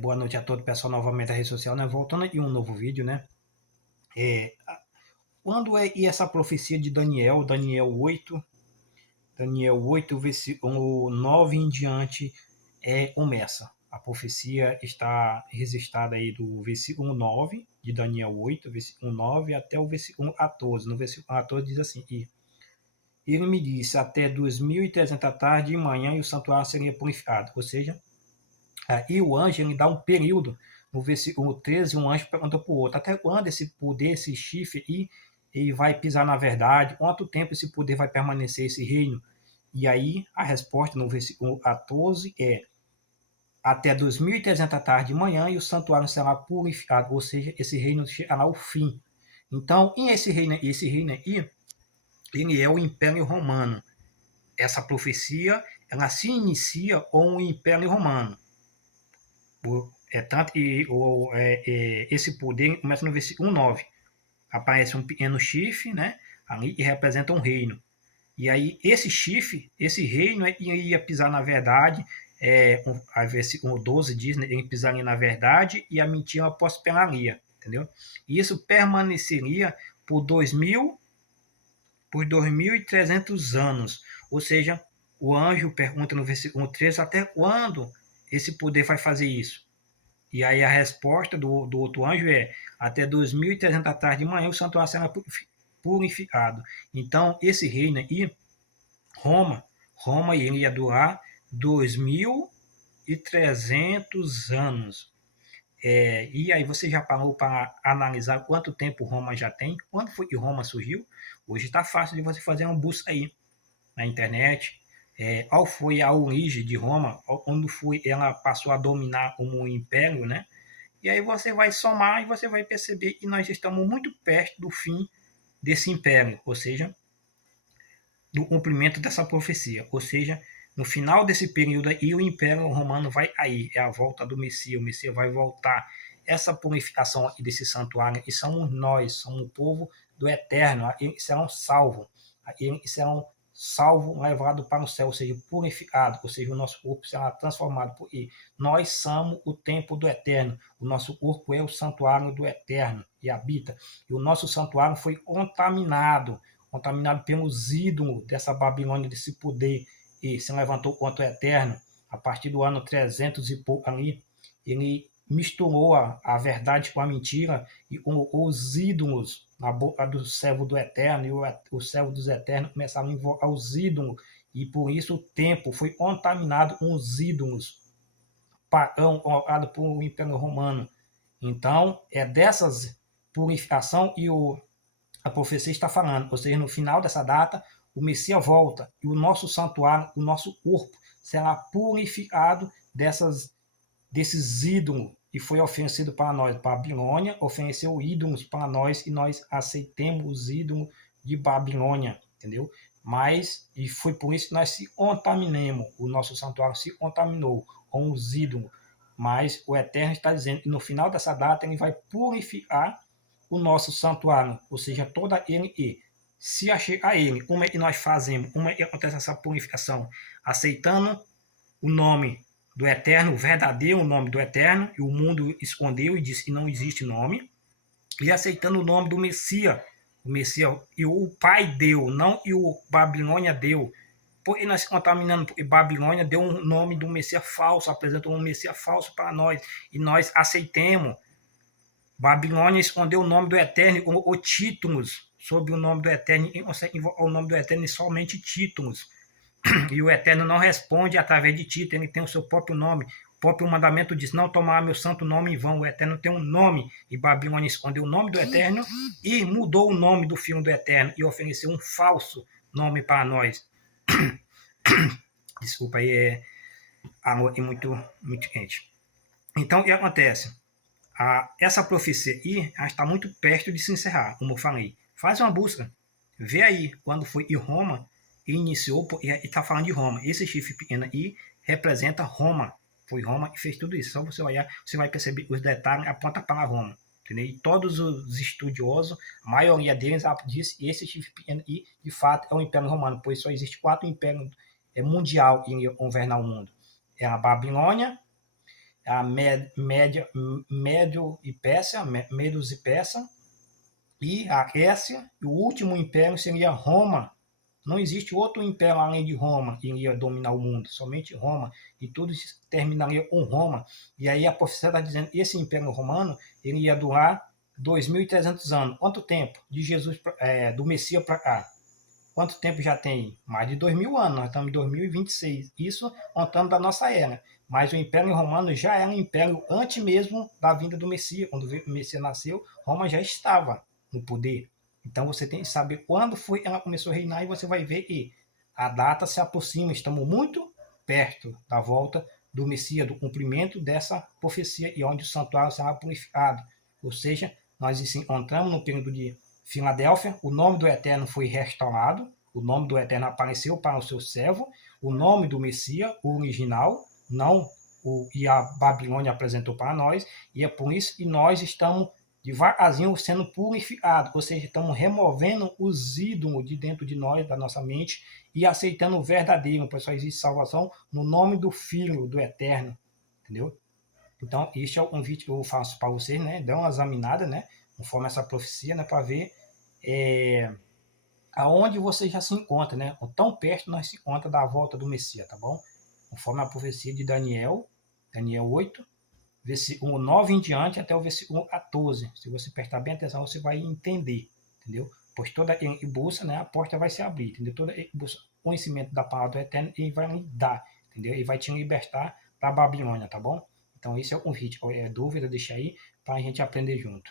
Boa noite a todo o pessoal novamente da rede social, né? Voltando em um novo vídeo, né? É, quando é e essa profecia de Daniel 8, versículo 9 em diante começa. A profecia está registrada aí do versículo 9 de Daniel 8, versículo 9 até o versículo 14. No versículo 14 diz assim: E ele me disse, até 2300 tarde e manhã e o santuário seria purificado. Ou seja, e o anjo ele dá um período, no versículo 13, um anjo pergunta para o outro, até quando esse poder, esse chifre, ele vai pisar na verdade? Quanto tempo esse poder vai permanecer, esse reino? E aí a resposta no versículo 14 é até 2300 tarde de manhã e o santuário será purificado, ou seja, esse reino chegará ao fim. Então, esse reino aí, ele é o Império Romano. Essa profecia, ela se inicia com o Império Romano. Esse poder começa no versículo 9. Aparece um pequeno chifre, né? Ali, e representa um reino. E aí, esse chifre, esse reino, ia pisar na verdade. A versículo 12 diz, né, ele pisaria na verdade e a mentira prosperaria. Entendeu? E isso permaneceria por 2.300 anos. Ou seja, o anjo pergunta no versículo 13 até quando esse poder vai fazer isso. E aí a resposta do outro anjo é até 2300 tarde de manhã o santuário será purificado. Então, esse reino aí, Roma ele ia durar 2300 anos. E aí você já parou para analisar quanto tempo Roma já tem? Quando foi que Roma surgiu? Hoje está fácil de você fazer uma busca aí na internet. Qual foi a origem de Roma? Quando foi ela passou a dominar como um império, né? E aí você vai somar e você vai perceber que nós estamos muito perto do fim desse império, ou seja, do cumprimento dessa profecia. Ou seja, no final desse período aí, o Império Romano vai cair. É a volta do Messias. O Messias vai voltar. Essa purificação aqui desse santuário, e somos nós, somos o povo do Eterno. Eles serão salvos. Eles serão salvo, levado para o céu, ou seja, purificado, ou seja, o nosso corpo será transformado por ele. Nós somos o templo do Eterno, o nosso corpo é o santuário do Eterno e habita. E o nosso santuário foi contaminado pelos ídolos dessa Babilônia, desse poder, e se levantou contra o Eterno. A partir do ano 300 e pouco ali, ele misturou a verdade com a mentira e os ídolos na boca do servo do Eterno, e o servo dos Eternos começaram a invocar os ídolos, e por isso o templo foi contaminado com os ídolos pagão colocado por Império Romano. Então, é dessas purificação a profecia está falando, ou seja, no final dessa data, o Messias volta e o nosso santuário, o nosso corpo será purificado desses ídolos e foi oferecido para nós. Babilônia ofereceu ídolos para nós e nós aceitemos os ídolos de Babilônia, entendeu? E foi por isso que nós se contaminamos, o nosso santuário se contaminou com os ídolos. Mas o Eterno está dizendo que no final dessa data ele vai purificar o nosso santuário, ou seja, toda ele e se achega a ele. Como é que nós fazemos? Como é que acontece essa purificação? Aceitando o nome do Eterno, o verdadeiro nome do Eterno, e o mundo escondeu e disse que não existe nome, e aceitando o nome do Messias, o Messias, e o Pai deu, não e o Babilônia deu. Porque nós contaminamos, porque Babilônia deu um nome do Messias falso, apresentou um Messias falso para nós, e nós aceitemos. Babilônia escondeu o nome do Eterno ou títulos sobre o nome do Eterno. Ninguém consegue invocar o nome do Eterno e somente títulos. E o Eterno não responde através de títulos, ele tem o seu próprio nome. O próprio mandamento diz, não tomar meu santo nome em vão. O Eterno tem um nome. E Babilônia escondeu o nome do Eterno e mudou o nome do filho do Eterno e ofereceu um falso nome para nós. Desculpa aí, amor, é muito quente. Então, o que acontece? Essa profecia aí está muito perto de se encerrar, como eu falei. Faz uma busca. Vê aí quando foi em Roma e iniciou, e está falando de Roma. Esse chifre pequeno aí representa Roma. Foi Roma que fez tudo isso. Só você olhar, você vai perceber os detalhes, aponta para Roma. Entendeu? E todos os estudiosos, a maioria deles diz que esse chifre pequeno aí, de fato, é o Império Romano, pois só existe 4 impérios mundial em governar o mundo. É a Babilônia, a Médio e Pérsia, Medos e Persa, e a Grécia, e o último império seria Roma. Não existe outro império além de Roma que iria dominar o mundo, somente Roma, e tudo terminaria com Roma. E aí a profecia está dizendo que esse império romano ele ia durar 2.300 anos. Quanto tempo de Jesus, do Messias para cá? Quanto tempo já tem? Mais de 2.000 anos, nós estamos em 2026. Isso contando da nossa era. Mas o Império Romano já era um império antes mesmo da vinda do Messias. Quando o Messias nasceu, Roma já estava no poder. Então você tem que saber quando foi ela começou a reinar e você vai ver que a data se aproxima. Estamos muito perto da volta do Messias, do cumprimento dessa profecia e onde o santuário será purificado. Ou seja, nós nos encontramos no período de Filadélfia, o nome do Eterno foi restaurado, o nome do Eterno apareceu para o seu servo, o nome do Messias, o original, não o e a Babilônia apresentou para nós, e é por isso que nós estamos devagarzinho sendo purificados, ou seja, estamos removendo os ídolos de dentro de nós, da nossa mente, e aceitando o verdadeiro, pois só existe salvação no nome do Filho, do Eterno, entendeu? Então, este é o convite que eu faço para vocês, né? Dê uma examinada, né? Conforme essa profecia, né? Para ver aonde você já se encontra, né? O tão perto nós se encontra da volta do Messias, tá bom? Conforme a profecia de Daniel, Daniel 8, versículo 9 em diante até o versículo 14. Se você prestar bem atenção, você vai entender, entendeu? Pois toda que busca, né? A porta vai se abrir, entendeu? Toda que busca conhecimento da palavra do Eterno, ele vai lhe dar, entendeu? Ele vai te libertar da Babilônia, tá bom? Então, esse é o convite. Qualquer dúvida, deixa aí para a gente aprender junto.